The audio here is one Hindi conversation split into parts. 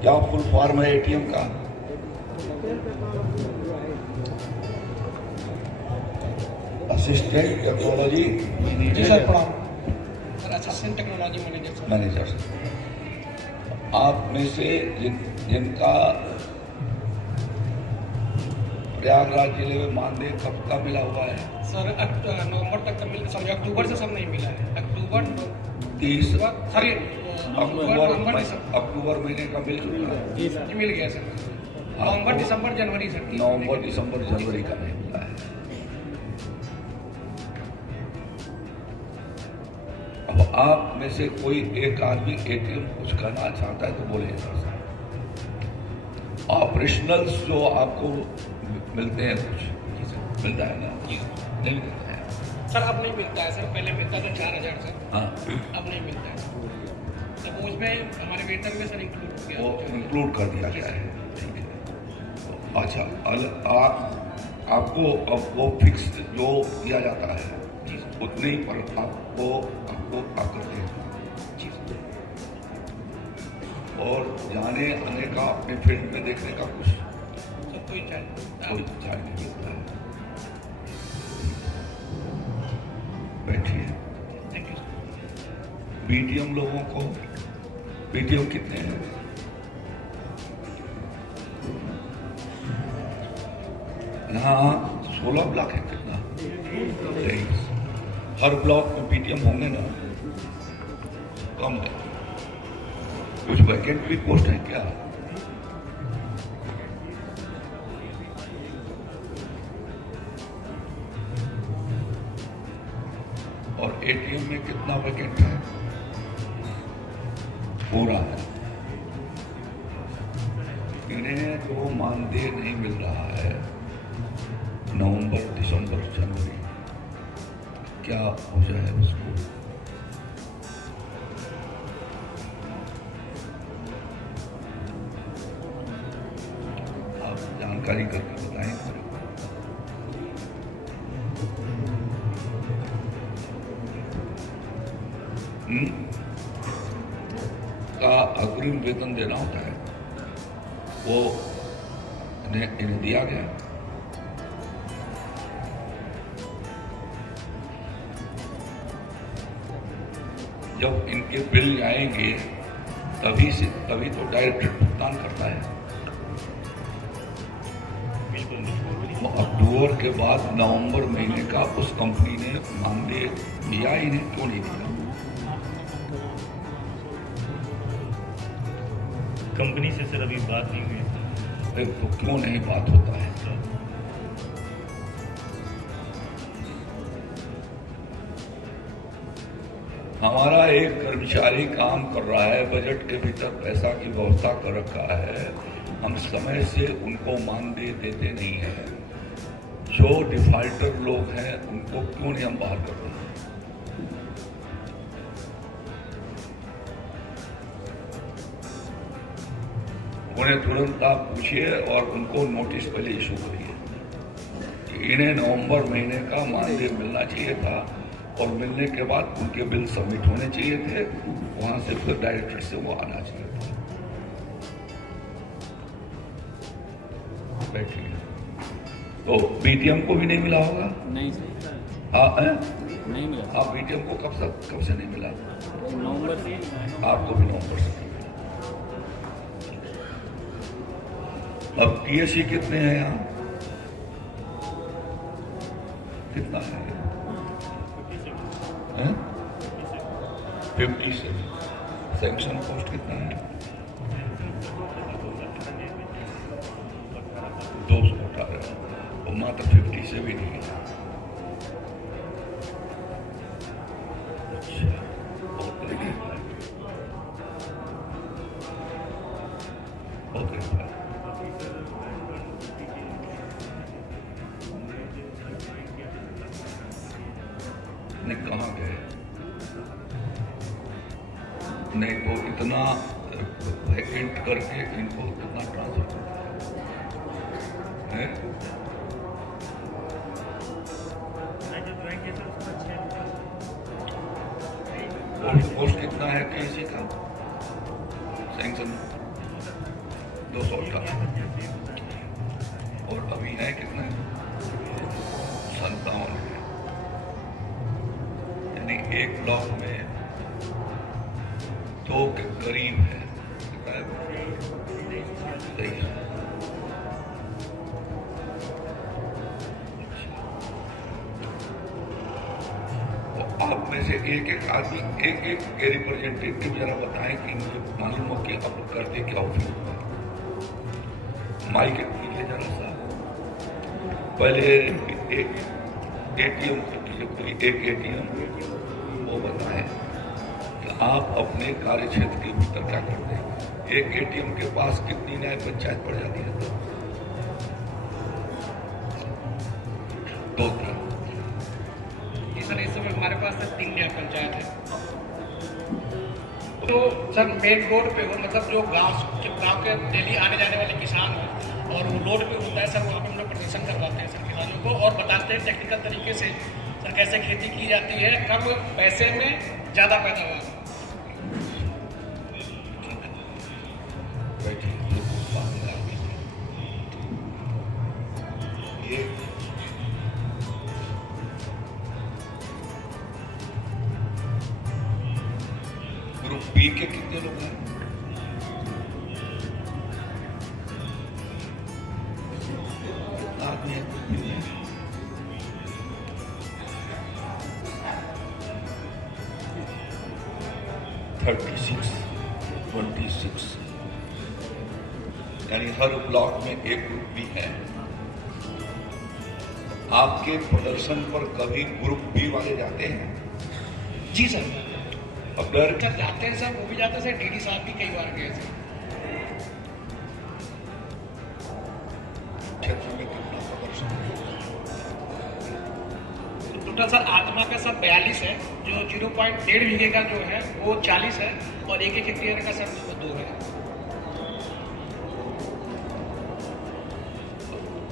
क्या फुल फॉर्म है एटीएम का? असिस्टेंट टेक्नोलॉजी जी सर, प्रणाम सर। असिस्टेंट टेक्नोलॉजी मैनेजर आप में से जिनका प्रयागराज जिले में मानदेय कब का मिला हुआ है? सर नवंबर तक का मिल, समझो अक्टूबर से सब नहीं मिला है। अक्टूबर 30 सॉरी अक्टूबर महीने का मिल चुका है? जी सर, मिल गया सर। नवंबर दिसंबर जनवरी सर, नवंबर दिसंबर जनवरी का नहीं मिला है। अब आप में से कोई एक आदमी एटीएम कुछ करना चाहता है तो बोले सर। ऑपरेशनल्स जो आपको मिलते हैं कुछ मिलता है ना? नहीं मिलता है सर। अब नहीं मिलता है सर, पहले मिलता था 4000 सर। हाँ, अब नहीं मिलता है सर। वो उसमें हमारे वेतन में सर इंक्लूड हो गया, वो इंक्लूड कर दिया गया है। ठीक है। अच्छा, आपको अब वो फिक्स जो दिया जाता है उतने ही पर आपको आकर देगा। और जाने आने का अपने फील्ड में देखने का कुछ सर कोई चार्ज नहीं मिलता है। बैठिए। Thank you sir. बीटीएम लोगों को, बीटीएम कितने हैं? यहाँ 16 ब्लॉक है। कितना? 23। हर ब्लॉक में बीटीएम होंगे ना? कम है। कुछ वैकेंट भी पोस्ट है क्या? और एटीएम में कितना वैकेंट है? पूरा है। इन्हें जो मानदेय नहीं मिल रहा है नवंबर दिसंबर जनवरी, क्या वजह है उसको? आप जानकारी करके बताएं। का अग्रिम वेतन देना होता है, वो इन्हें दिया गया। जब इनके बिल आएंगे तभी तो डायरेक्टर भुगतान करता है। तो अक्टूबर के बाद नवंबर महीने का उस कंपनी ने मानदेय दिया, इन्हें क्यों नहीं दिया? कंपनी से सर अभी बात नहीं हुई। तो क्यों नहीं बात होता है? हमारा एक कर्मचारी काम कर रहा है, बजट के भीतर पैसा की व्यवस्था कर रखा है, हम समय से उनको मानदेय देते नहीं हैं। जो डिफॉल्टर लोग हैं उनको क्यों नहीं हम बाहर कर रहे हैं? उन्हें तुरंत आप पूछिए और उनको नोटिस पहले इशू करिए कि इन्हें नवंबर महीने का मानदेय मिलना चाहिए था और मिलने के बाद उनके बिल सबमिट होने चाहिए थे, वहां से फिर डायरेक्टर से वो आना चाहिए था। बैठिए। तो बीटीएम को भी नहीं मिला होगा? नहीं सर, हाँ, नहीं मिला। आप बीटीएम को कब से नहीं मिला? नवंबर से। आपको भी नवंबर से नहीं मिला। अब टीएससी कितने हैं यहाँ? कितना है? 57। सैंक्शन पोस्ट कितना है? 218। और मात्र 50 से भी नहीं है। अच्छा, बहुत गरीब है। बहुत गरीब है। नहीं, कहाँ गए? नहीं तो इतना वैकेंट करके इनको कितना ट्रांसफर करता है? पोस्ट कितना कितना है कैसी का सैंक्शन 200 का, और अभी है कितना 57 है, यानी एक ब्लॉक में 2 के करीब है। 23। आप में से एक एक आदमी एक एक के रिप्रेजेंटेटिव जरा बताएं कि मुझे मालूम हो कि आप लोग करते क्या ऑफिस में। माइक कीजिए जरा सा, पहले एक एटीएम कोई एक एटीएम वो बताएं कि आप अपने कार्य क्षेत्र के भीतर क्या करते हैं। एक एटीएम के पास कितनी न्याय पंचायत पड़ जाती है? तो 2-3। सर इस समय हमारे पास 3 न्याय पंचायत है। तो सर मेन रोड पे हो, मतलब जो गांव के डेली आने जाने वाले किसान हैं और वो रोड पे होता है सर, वहाँ पे हम लोग प्रदर्शन करवाते हैं सर किसानों को, और बताते हैं टेक्निकल तरीके से सर कैसे खेती की जाती है, कम पैसे में ज़्यादा पैदावार। ये ग्रुप बी के कितने लोग हैं? आदमी है ग्रुप बी में? 26 यानी हर ब्लॉक में एक ग्रुप बी है। आपके प्रदर्शन पर कभी ग्रुप बी वाले जाते हैं? जी सर। अगर सर जाते हैं सर, वो भी जाते हैं सर, डीडी साहब भी कई बार गए सर। क्षेत्र में कितना प्रदर्शन? टोटल सर आत्मा का सर 42 है, जो 0.1.5 बीघे का जो है वो 40 है, और 1 हेक्टेयर का सर 2 है।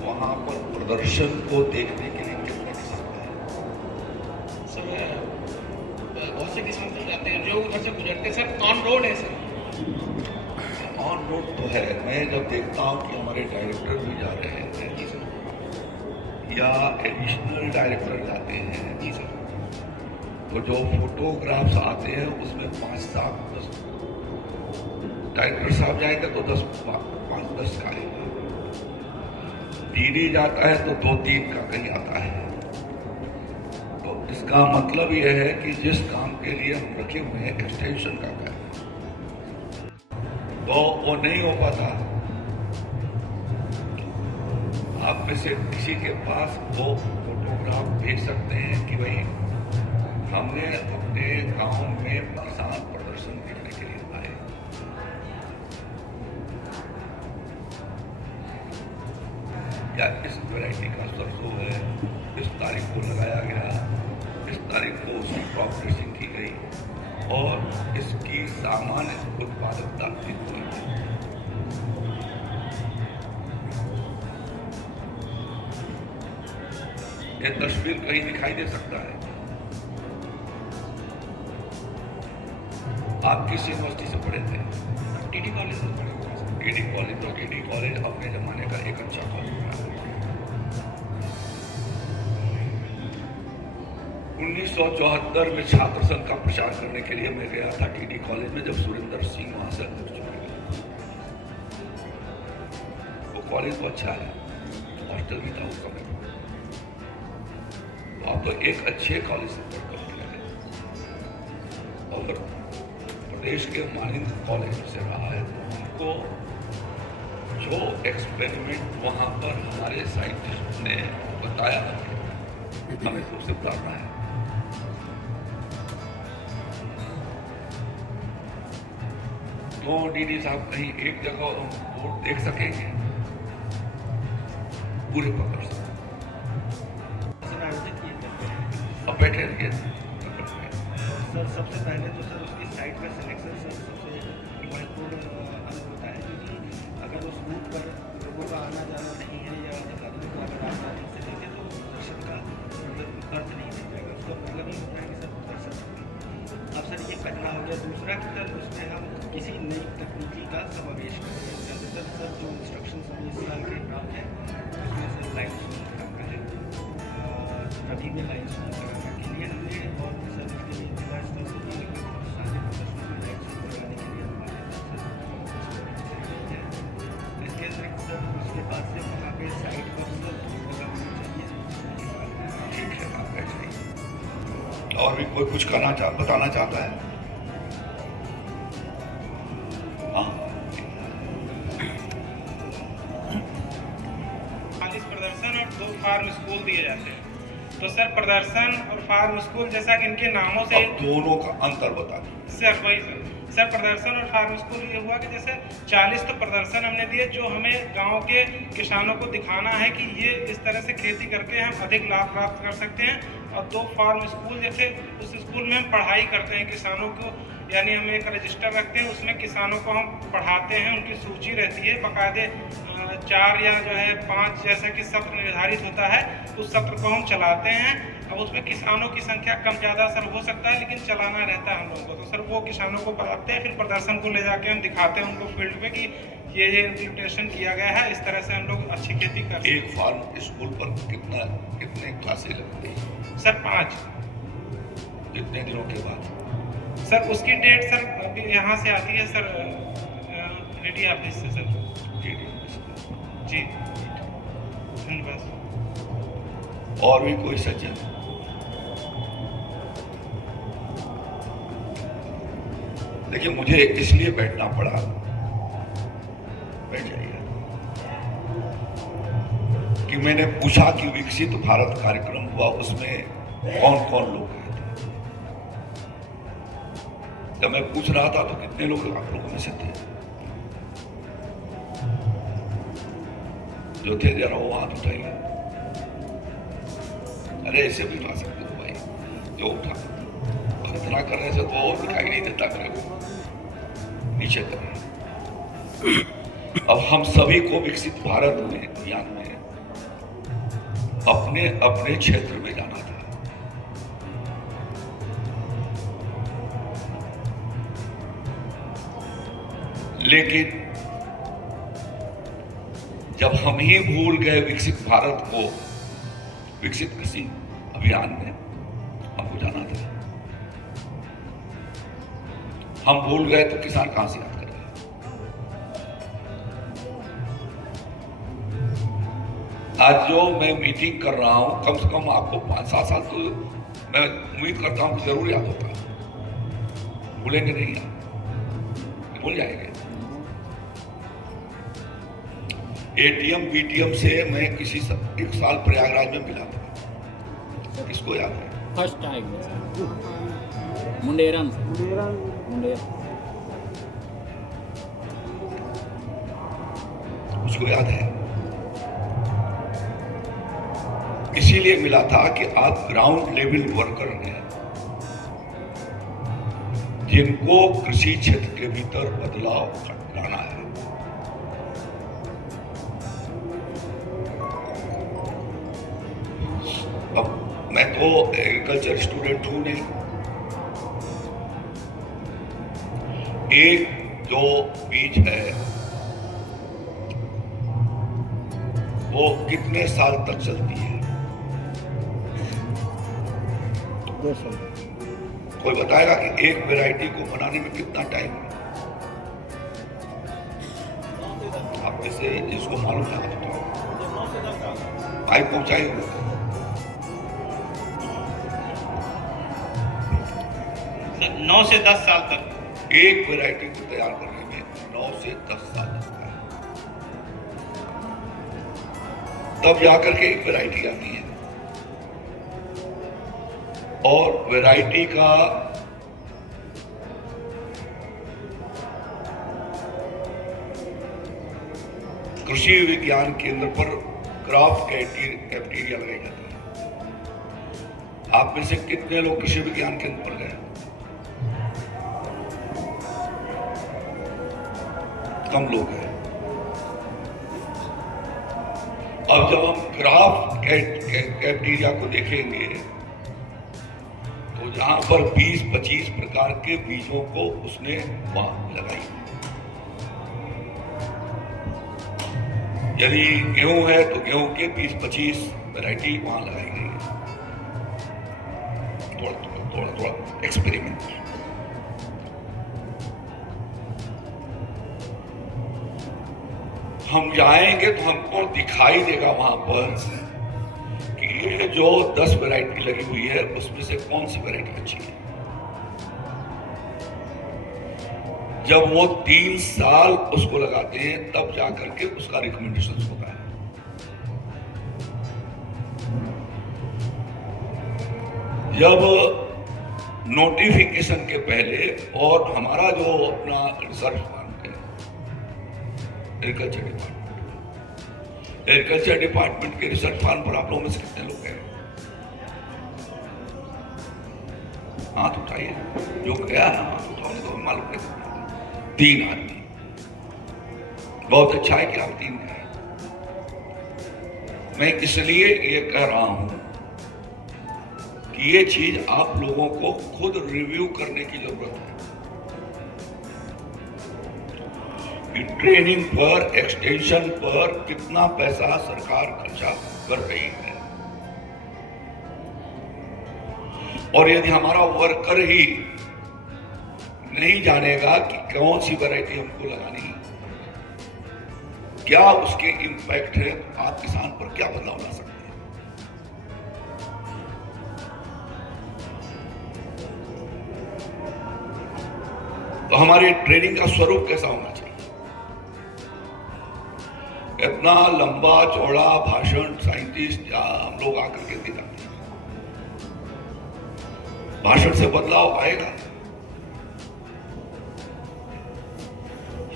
वहां पर प्रदर्शन को देखने के लिए कितने किसान हैं? सर बहुत से किसान तो जाते हैं जो उधर से गुजरते हैं सर, ऑन रोड है सर। ऑन रोड तो है, मैं जब देखता हूँ कि हमारे डायरेक्टर भी जा रहे हैं जी सर। या एडिशनल डायरेक्टर जाते हैं, जी सर। तो जो फोटोग्राफ्स आते हैं उसमें 5-7-10 डायरेक्टर साहब जाएगा तो 5-10 का आएगा। डीडी जाता है तो 2-3 का कहीं आता है। तो इसका मतलब यह है कि जिस काम के लिए हम रखे हुए हैं एक्सटेंशन का काम, तो वो नहीं हो पाता। आप में से किसी के पास वो फोटोग्राफ भेज सकते हैं कि भाई हमने अपने गांव में किसान प्रदर्शन देखने के लिए आए। या इस वैरायटी का सरसों है, इस तारीख को लगाया गया, इस तारीख को उसकी क्रॉप ड्रेसिंग की गई और इसकी सामान्य उत्पादकता इतनी है। ये तस्वीर कहीं दिखाई दे सकता है? आप किस यूनिवर्सिटी से पढ़े थे? टीडी कॉलेज से पढ़े हुए हैं सर। TD college. तो टीडी कॉलेज अपने जमाने का एक अच्छा कॉलेज रहा है। 1974 में छात्र संघ का प्रचार करने के लिए मैं गया था टीडी कॉलेज में, जब सुरेंद्र सिंह वहां से अध्यक्ष चुने गए। वो कॉलेज तो अच्छा है, हॉस्टल भी था उस समय। तो आप तो एक अच्छे कॉलेज से पढ़कर निकले और प्रदेश के मानिंद कॉलेज से रहा है, तो हमको जो एक्सपेरिमेंट वहां पर हमारे साइंटिस्ट ने बताया हमें तो उससे प्रेरणा है। तो डीडी साहब कहीं एक जगह बोर्ड देख सकेंगे पूरे पकड़ से? अब बैठे रहिए सर। सबसे पहले तो सर उसकी साइट का सिलेक्शन सर सबसे महत्वपूर्ण अंग होता है, क्योंकि अगर उस रूट पर लोगों का आना जाना नहीं है या अधिकारियों को अगर आप तारीख से देखें तो प्रदर्शन का मतलब अर्थ नहीं मिल जाएगा। उसका मतलब ये होता है कि सर प्रदर्शन। अब सर ये पहला हो गया। दूसरा दूसरा कि सर उसमें हम किसी नई तकनीकी का समावेश करें। ज़्यादातर सर जो इंस्ट्रक्शंस हमें इस साल के प्राप्त हैं उसमें सर लाइमस्टोन का है, नदी में लाइमस्टोन लगाने के लिए हमने, और सर उसके लिए जिला स्तर से भी लगभग सारे प्रदर्शनों में लाइमस्टोन लगाने के लिए हमारे सर है। इसके अतिरिक्त सर उसके बाद से वहाँ पे साइट पर सर लगा होना चाहिए। ठीक है, आप ऐसे ही। और भी कोई कुछ बताना चाहता है? हाँ, 40 प्रदर्शन और 2 फार्म स्कूल दिए जाते हैं। तो सर प्रदर्शन और फार्म स्कूल जैसा कि इनके नामों से अब दोनों का अंतर बता दीजिए। सर वही सर प्रदर्शन और फार्म स्कूल ये हुआ कि जैसे 40 तो प्रदर्शन हमने दिए जो हमें गांव के किसानों को दिखाना है कि ये इस तरह से खेती करके हम अधिक लाभ प्राप्त कर सकते हैं, और 2 फार्म स्कूल जैसे उस स्कूल में हम पढ़ाई करते हैं किसानों को, यानी हम एक रजिस्टर रखते हैं उसमें किसानों को हम पढ़ाते हैं, उनकी सूची रहती है बाकायदे 4 या जो है 5 जैसा कि सत्र निर्धारित होता है उस सत्र को हम चलाते हैं। अब उसमें किसानों की संख्या कम ज़्यादा सर हो सकता है लेकिन चलाना रहता है हम लोगों को। तो सर वो किसानों को पढ़ाते हैं, फिर प्रदर्शन को ले जाके हम दिखाते हैं उनको फील्ड पे कि ये इम्प्लीमेंटेशन किया गया है, इस तरह से हम लोग अच्छी खेती कर सकते हैं। एक फार्म स्कूल पर कितने क्लासें लगती हैं? सर 5। कितने दिनों के बाद? सर उसकी डेट सर अभी यहाँ से आती है सर रेडी ऑफिस से सर। जी धन्यवाद। और भी कोई सज्जन? देखिए, मुझे इसलिए बैठना पड़ा, बैठ जाइए, कि मैंने पूछा कि विकसित भारत कार्यक्रम हुआ उसमें कौन कौन लोग गए थे। जब मैं पूछ रहा था तो कितने लोग आप लोगों में से थे जो थे? जरा वो हाथ उठाइए। अरे ऐसे भी उठा सकते हो भाई, जो उठा। इतना करने से तो और दिखाई नहीं देता मेरे को, नीचे करें। अब हम सभी को विकसित भारत में अभियान में अपने अपने क्षेत्र में जाना था। लेकिन जब हम ही भूल गए विकसित भारत को, विकसित कृषि अभियान में हमको जाना था, हम भूल गए तो किसान कहां से याद करेगा? आज जो मैं मीटिंग कर रहा हूं, कम से कम आपको 5-7 साल तो मैं उम्मीद करता हूं कि जरूर याद होगा। भूलेंगे नहीं आप, भूल जाएंगे। एटीएम बीटीएम से मैं एक साल प्रयागराज में मिला था, किसको याद है? फर्स्ट टाइम मुंडेरम मुंडेर उसको याद है। इसीलिए मिला था कि आप ग्राउंड लेवल वर्कर हैं, जिनको कृषि क्षेत्र के भीतर बदलाव लाना है। अब मैं तो एग्रीकल्चर स्टूडेंट हूं नहीं। एक जो बीज है वो कितने साल तक चलती है? कोई बताएगा कि एक वैरायटी को बनाने में कितना टाइम है? आप जैसे जिसको मालूम है बताओ। पाइप पहुंचाई हो 9 से 10 साल तक। एक वैरायटी को तैयार करने में 9 से 10 साल लगता है, तब जाकर के एक वैरायटी आती है। और वैरायटी का कृषि विज्ञान केंद्र पर क्रॉप कैफेटेरिया लगाई जाती है। आप में से कितने लोग कृषि विज्ञान केंद्र पर गए? कम लोग हैं। अब जब हम क्राफ्ट कैफेटेरिया को देखेंगे तो जहां पर 20-25 प्रकार के बीजों को उसने वहां लगाई। यदि गेहूं है तो गेहूं के 20-25 वैरायटी वहां लगाई गई है। थोड़ा एक्सपेरिमेंट। हम जाएंगे तो हमको दिखाई देगा वहां पर कि ये जो 10 वैरायटी लगी हुई है उसमें से कौन सी वैरायटी अच्छी है। जब वो 3 साल उसको लगाते हैं तब जाकर के उसका रिकमेंडेशन होता है। जब नोटिफिकेशन के पहले और हमारा जो अपना रिसर्च फर्म है एग्रीकल्चर डिपार्टमेंट के रिसर्च फर्म पर आप लोगों में से कितने लोग हैं? हाथ उठाइए। जो गया है हाथ उठाने तो मालूम कैसे? 3 आदमी। बहुत अच्छा है कि आप 3 गए। मैं इसलिए ये कह रहा हूं कि ये चीज आप लोगों को खुद रिव्यू करने की जरूरत है कि ट्रेनिंग पर, एक्सटेंशन पर कितना पैसा सरकार खर्चा कर रही है। और यदि हमारा वर्कर ही नहीं जानेगा कि कौन सी वैरायटी हमको लगानी है, क्या उसके इंपैक्ट है, तो आप किसान पर क्या बदलाव ला सकते हैं। तो हमारे ट्रेनिंग का स्वरूप कैसा होना चाहिए? इतना लंबा चौड़ा भाषण साइंटिस्ट या हम लोग आकर के दिखाते हैं, भाषण से बदलाव आएगा?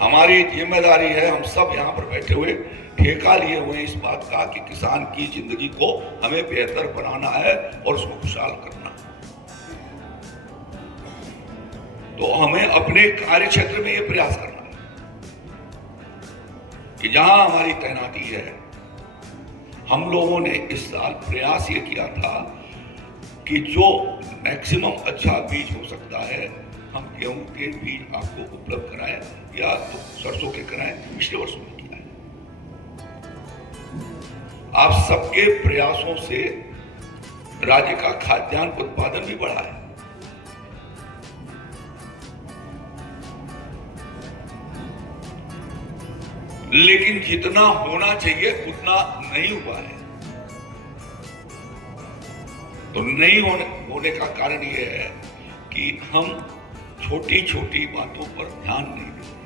हमारी जिम्मेदारी है, हम सब यहां पर बैठे हुए ठेका लिए हुए इस बात का कि किसान की जिंदगी को हमें बेहतर बनाना है और उसको खुशहाल करना। तो हमें अपने कार्य क्षेत्र में यह प्रयास करना है कि जहां हमारी तैनाती है, हम लोगों ने इस साल प्रयास ये किया था कि जो मैक्सिमम अच्छा बीज हो सकता है हम गेहूं के बीज आपको उपलब्ध कराएं या तो सरसों के कराएं। पिछले वर्षों में किया है। आप सबके प्रयासों से राज्य का खाद्यान्न उत्पादन भी बढ़ा है। लेकिन जितना होना चाहिए उतना नहीं हुआ है। तो नहीं होने का कारण यह है कि हम छोटी छोटी बातों पर ध्यान नहीं देते।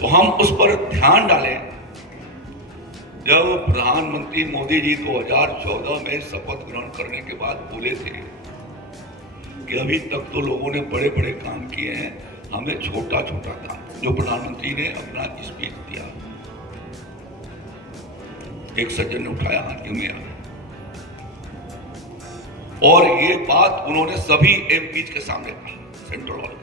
तो हम उस पर ध्यान डालें। जब प्रधानमंत्री मोदी जी 2014 में शपथ ग्रहण करने के बाद बोले थे कि अभी तक तो लोगों ने बड़े बड़े काम किए हैं, हमें छोटा छोटा काम, जो प्रधानमंत्री ने अपना स्पीच दिया, एक सज्जन ने उठाया हाथ में आ, और ये बात उन्होंने सभी एमपी के सामने कही, सेंट्रल हॉल,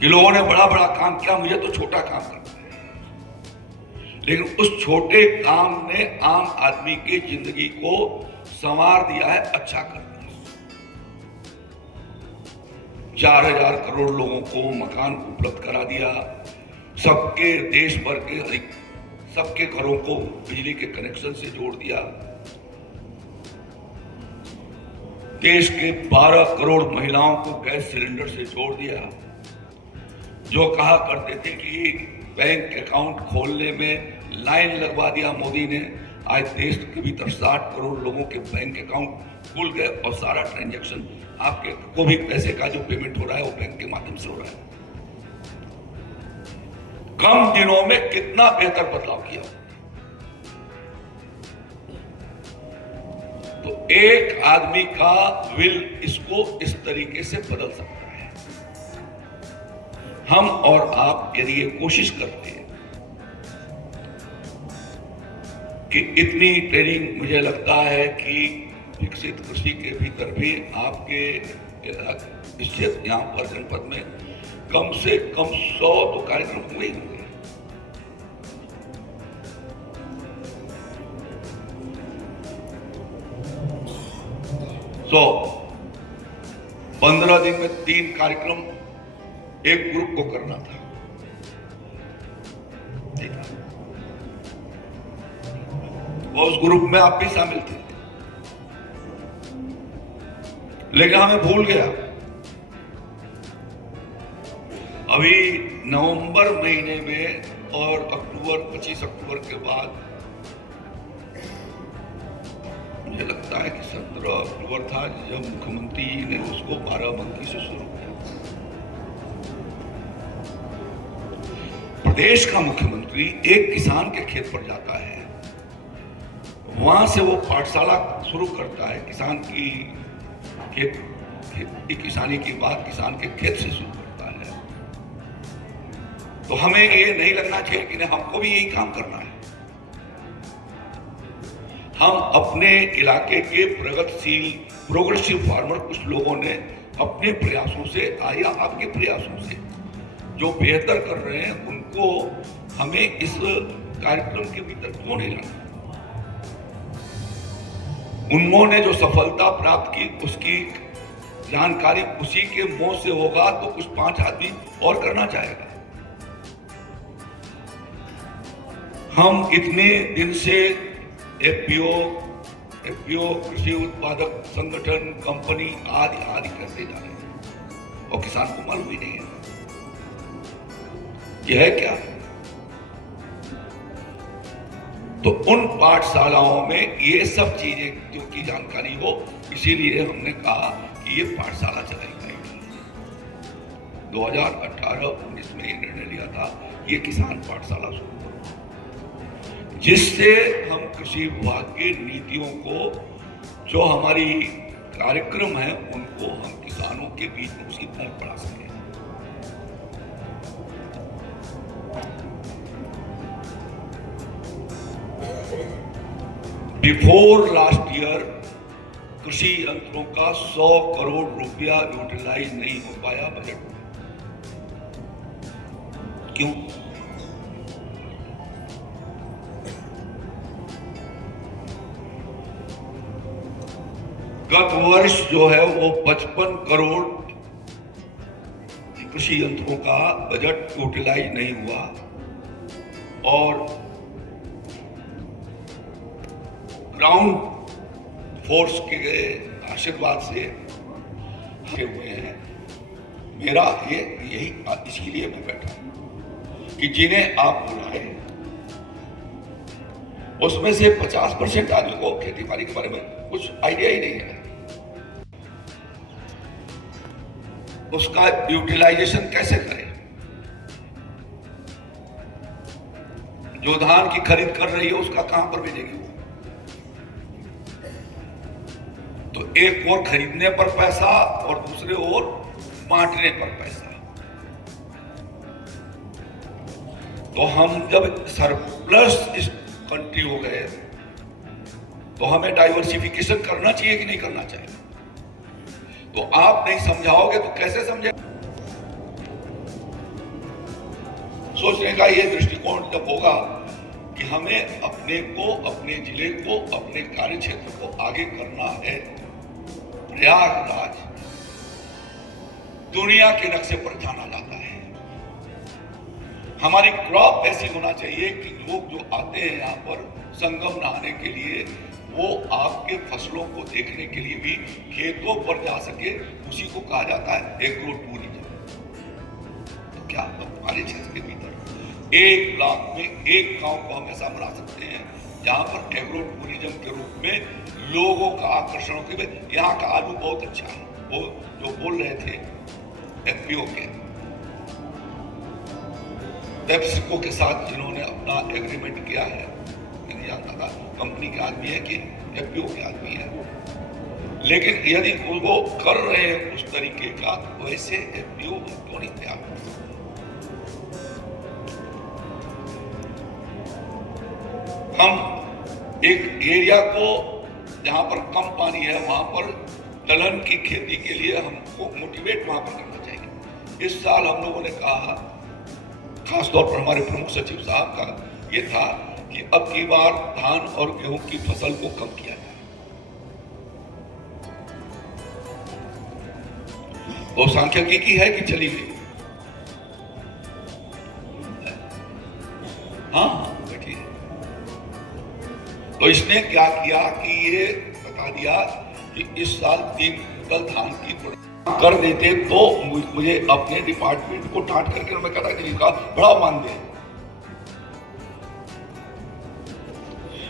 कि लोगों ने बड़ा बड़ा काम किया, मुझे तो छोटा काम करना है। लेकिन उस छोटे काम ने आम आदमी की जिंदगी को संवार दिया है, अच्छा कर दिया। 4000 करोड़ लोगों को मकान उपलब्ध करा दिया, सबके देश भर के सबके घरों को बिजली के कनेक्शन से जोड़ दिया, देश के 12 करोड़ महिलाओं को गैस सिलेंडर से जोड़ दिया। जो कहा करते थे कि बैंक अकाउंट खोलने में लाइन लगवा दिया मोदी ने, आज देश के भीतर 60 करोड़ लोगों के बैंक अकाउंट खुल गए और सारा ट्रांजैक्शन आपके को भी पैसे का जो पेमेंट हो रहा है वो बैंक के माध्यम से हो रहा है। कम दिनों में कितना बेहतर बदलाव किया। तो एक आदमी का विल इसको इस तरीके से बदल सकता है। हम और आप यदि ये कोशिश करते हैं कि इतनी ट्रेनिंग, मुझे लगता है कि विकसित कृषि के भीतर भी आपके इस क्षेत्र यहाँ पर जनपद में कम से कम 100 तो कार्यक्रम हुए होंगे। तो 15 दिन में 3 कार्यक्रम एक ग्रुप को करना था। और उस ग्रुप में आप भी शामिल थे, लेकिन हमें भूल गया। अभी नवंबर महीने में और अक्टूबर 25 अक्टूबर के बाद मुझे लगता है कि 17 अक्टूबर था जब मुख्यमंत्री ने उसको बाराबंकी से शुरू किया। प्रदेश का मुख्यमंत्री एक किसान के खेत पर जाता है, वहां से वो पाठशाला शुरू करता है। किसान की किसानी की बात किसान के खेत से शुरू करता है। तो हमें ये नहीं लगना चाहिए कि हमको भी यही काम करना है। हम अपने इलाके के प्रगतिशील प्रोग्रेसिव फार्मर कुछ लोगों ने अपने प्रयासों से या आपके प्रयासों से जो बेहतर कर रहे हैं उनको हमें इस कार्यक्रम के भीतर क्यों नहीं लाना। उन्होंने जो सफलता प्राप्त की उसकी जानकारी उसी के मुंह से होगा तो कुछ 5 आदमी और करना चाहेगा। हम इतने दिन से एफपीओ कृषि उत्पादक संगठन कंपनी आदि आदि करते जा रहे हैं और किसान को मालूम ही नहीं है यह है क्या। तो उन पाठशालाओं में ये सब चीजें जो की जानकारी हो, इसीलिए हमने कहा कि ये पाठशाला चलाई जाएगी। 2018-19 में ये निर्णय लिया था ये किसान पाठशाला शुरू करो, जिससे हम कृषि विभाग की नीतियों को जो हमारी कार्यक्रम है उनको हम किसानों के बीच में उसकी पहुंच बढ़ा सकें। बिफोर लास्ट ईयर कृषि यंत्रों का 100 करोड़ रुपया यूटिलाइज नहीं हो पाया बजट में। क्यों? गत वर्ष जो है वो 55 करोड़ कृषि यंत्रों का बजट यूटिलाइज नहीं हुआ और ग्राउंड फोर्स के आशीर्वाद से हुए हैं। मेरा ये यही इसीलिए मैं बैठा हूं कि जिन्हें आप बुलाए उसमें से 50% आदमी को खेती बाड़ी के बारे में कुछ आइडिया ही नहीं है। उसका यूटिलाइजेशन कैसे करें? जो धान की खरीद कर रही है उसका कहां पर भेजेगी? तो एक और खरीदने पर पैसा और दूसरे ओर बांटने पर पैसा। तो हम जब सरप्लस इस कंट्री हो गए तो हमें डाइवर्सिफिकेशन करना चाहिए कि नहीं करना चाहिए? तो आप नहीं समझाओगे तो कैसे समझे? सोचने का ये दृष्टिकोण जब होगा कि हमें अपने को, अपने जिले को, अपने कार्य क्षेत्र को आगे करना है। प्रयागराज दुनिया के नक्शे पर जाना जाता है। हमारी क्रॉप ऐसी होना चाहिए कि लोग जो आते हैं यहाँ पर संगम नहाने के लिए वो आपके फसलों को देखने के लिए भी खेतों पर जा सके। उसी को कहा जाता है एग्रो टूरिज्म। तो क्या हमारे क्षेत्र के भीतर एक ब्लॉक में एक गांव को हम ऐसा बना सकते हैं जहां पर एग्रो टूरिज्म के रूप में लोगों का आकर्षण के लिए। यहाँ का आलू बहुत अच्छा है। वो जो बोल रहे थे एफपीओ के पेप्सिको के साथ जिन्होंने अपना एग्रीमेंट किया है, नहीं जानता था कंपनी के आदमी है कि एफपीओ के आदमी है, लेकिन यदि वो कर रहे हैं उस तरीके का वैसे एफपीओ क्यों नहीं तैयार? हम एक एरिया को जहां पर कम पानी है वहां पर दलहन की खेती के लिए हमको मोटिवेट वहां पर करना चाहिए। इस साल हम लोगों ने कहा, खासतौर पर हमारे प्रमुख सचिव साहब का ये था कि अब की बार धान और गेहूं की फसल को कम किया जाए। वो सांख्यिकी की है कि चली गई? हाँ बैठी है। तो इसने क्या किया कि ये बता दिया कि इस साल 3 कुंटल धान की प्रोडक्शन कर देते तो मुझे अपने डिपार्टमेंट को डांट करके मैं कहता कि इनका बढ़ाव मान दे।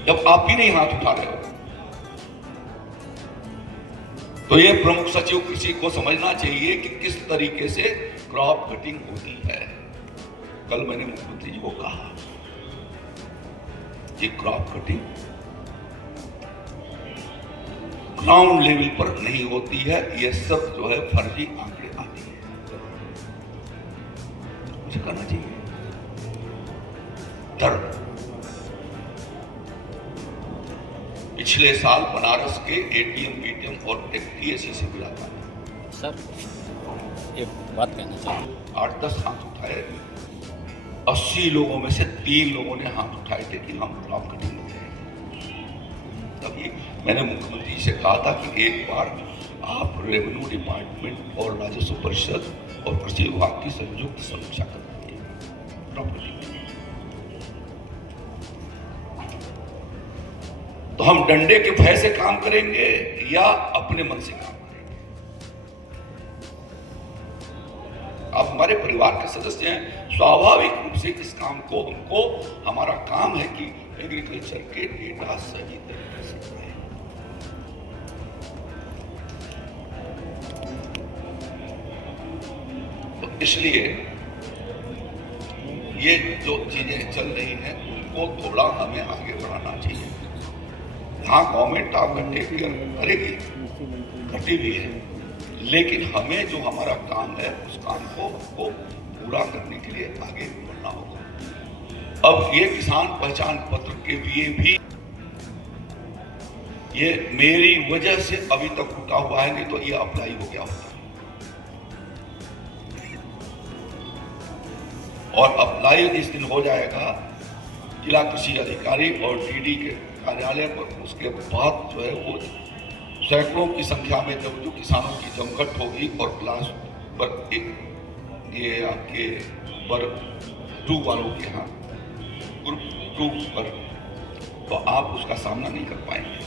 जब आप ही नहीं हाथ उठा रहे हो तो ये प्रमुख सचिव कृषि को समझना चाहिए कि किस तरीके से क्रॉप कटिंग होती है। कल मैंने मुख्यमंत्री जी को कहा कि क्रॉप कटिंग ग्राउंड लेवल पर नहीं होती है, ये सब जो है फर्जी आंकड़े आती है, मुझे करना चाहिए। पिछले साल बनारस के एटीएम बीटीएम और टीएससी से मिला था सर, एक बात कहना चाहिए। 8-10 हाथ उठाए, 80 लोगों में से 3 लोगों ने हाथ उठाए थे कि हम क्रॉप कटिंग में थे। तभी मैंने मुख्यमंत्री से कहा था कि एक बार आप रेवेन्यू डिपार्टमेंट और राजस्व परिषद और कृषि विभाग की संयुक्त समीक्षा कर दीजिए क्रॉप कटिंग। तो हम डंडे के भय से काम करेंगे या अपने मन से काम करेंगे? आप हमारे परिवार के सदस्य हैं, स्वाभाविक रूप से इस काम को हमको, हमारा काम है कि एग्रीकल्चर के डेटा सही तरीके से करें। तो इसलिए ये जो चीजें चल रही हैं उनको थोड़ा हमें आगे बढ़ाना चाहिए। हाँ, गवर्नमेंट आपका टेक केयर करेगी, करती भी है, लेकिन हमें जो हमारा काम है उस काम को पूरा करने के लिए आगे बढ़ना होगा। अब ये किसान पहचान पत्र के लिए भी ये मेरी वजह से अभी तक रुका हुआ है, नहीं तो ये अप्लाई हो गया होता। और अप्लाई जिस दिन हो जाएगा जिला कृषि अधिकारी और डीडी के कार्यालय पर, उसके बाद जो है वो सैकड़ों की संख्या में जब जो किसानों की जमघट होगी और क्लास पर ये आपके वर्ग 2 वालों के यहाँ ग्रुप 2 पर, तो आप उसका सामना नहीं कर पाएंगे।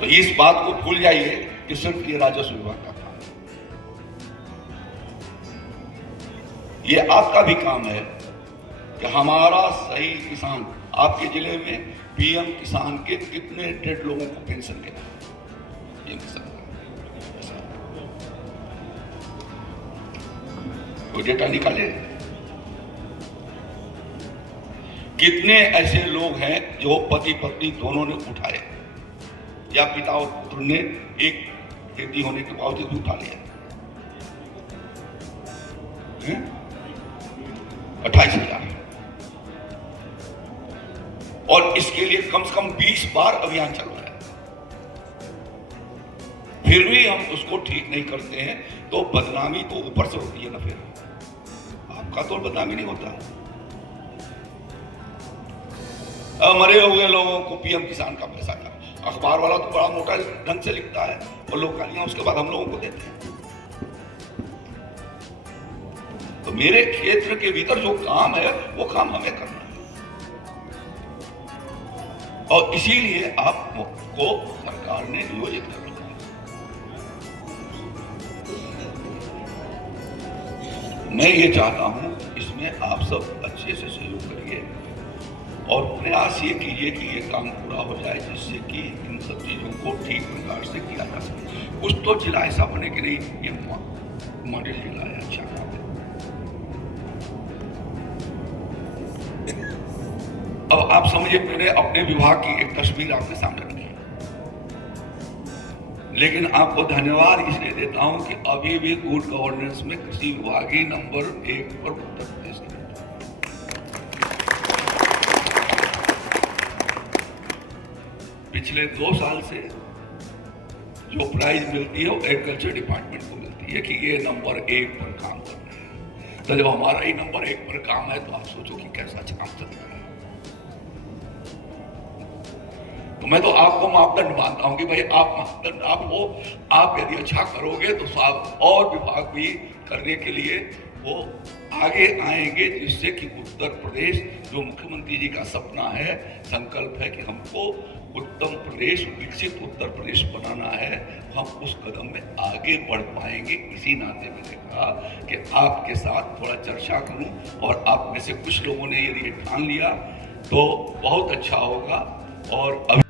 तो इस बात को भूल जाइए कि सिर्फ ये राजस्व विभाग का काम है, ये आपका भी काम है कि हमारा सही किसान, आपके जिले में पीएम किसान के कितने डेढ़ लोगों को पेंशन देना पीएम किसान वो डेटा निकाले। कितने ऐसे लोग हैं जो पति पत्नी दोनों ने उठाए या पिता और पुत्र ने एक खेती होने के बावजूद भी उठा लिया? 28,000। और इसके लिए कम से कम 20 बार अभियान चल रहा है, फिर भी हम उसको ठीक नहीं करते हैं, तो बदनामी तो ऊपर से होती है ना। फिर आपका तो बदनामी नहीं होता। मरे हुए लोगों को पीएम किसान का पैसा का अखबार वाला तो बड़ा मोटा ढंग से लिखता है और लोग गालियां उसके बाद हम लोगों को देते हैं। तो मेरे क्षेत्र के भीतर जो काम है वो काम हमें करना है, और इसीलिए आपको सरकार ने नियोजित कर रखा है। मैं ये चाहता हूं इसमें आप सब अच्छे से सहयोग करिए और प्रयास ये कीजिए कि ये काम पूरा हो जाए, जिससे कि इन सब चीजों को ठीक प्रकार से किया जा सके। कुछ तो जिला ऐसा बने कि नहीं ये मॉडल जिला है, अच्छा काम है। अब आप समझिए, मैंने अपने विभाग की एक तस्वीर आपके सामने रखी, लेकिन आपको धन्यवाद इसलिए देता हूं कि अभी भी गुड गवर्नेंस में कृषि विभाग ही नंबर 1 पर उत्तर प्रदेश के। पिछले 2 साल से जो प्राइज मिलती है वो एग्रीकल्चर डिपार्टमेंट को मिलती है कि ये नंबर 1 पर काम कर रहे हैं। तो जब हमारा ही नंबर 1 पर काम है तो आप सोचो कि कैसा काम चल रहा है। तो मैं तो आपको मापदंड मानता हूं कि भाई आप मापदंड आप हो, आप यदि अच्छा करोगे तो साहब और विभाग भी करने के लिए वो आगे आएंगे, जिससे कि उत्तर प्रदेश जो मुख्यमंत्री जी का सपना है, संकल्प है कि हमको उत्तम प्रदेश, विकसित उत्तर प्रदेश बनाना है, हम उस कदम में आगे बढ़ पाएंगे। इसी नाते मैंने कहा कि आपके साथ थोड़ा चर्चा करूं, और आप में से कुछ लोगों ने यदि ये ठान लिया तो बहुत अच्छा होगा। और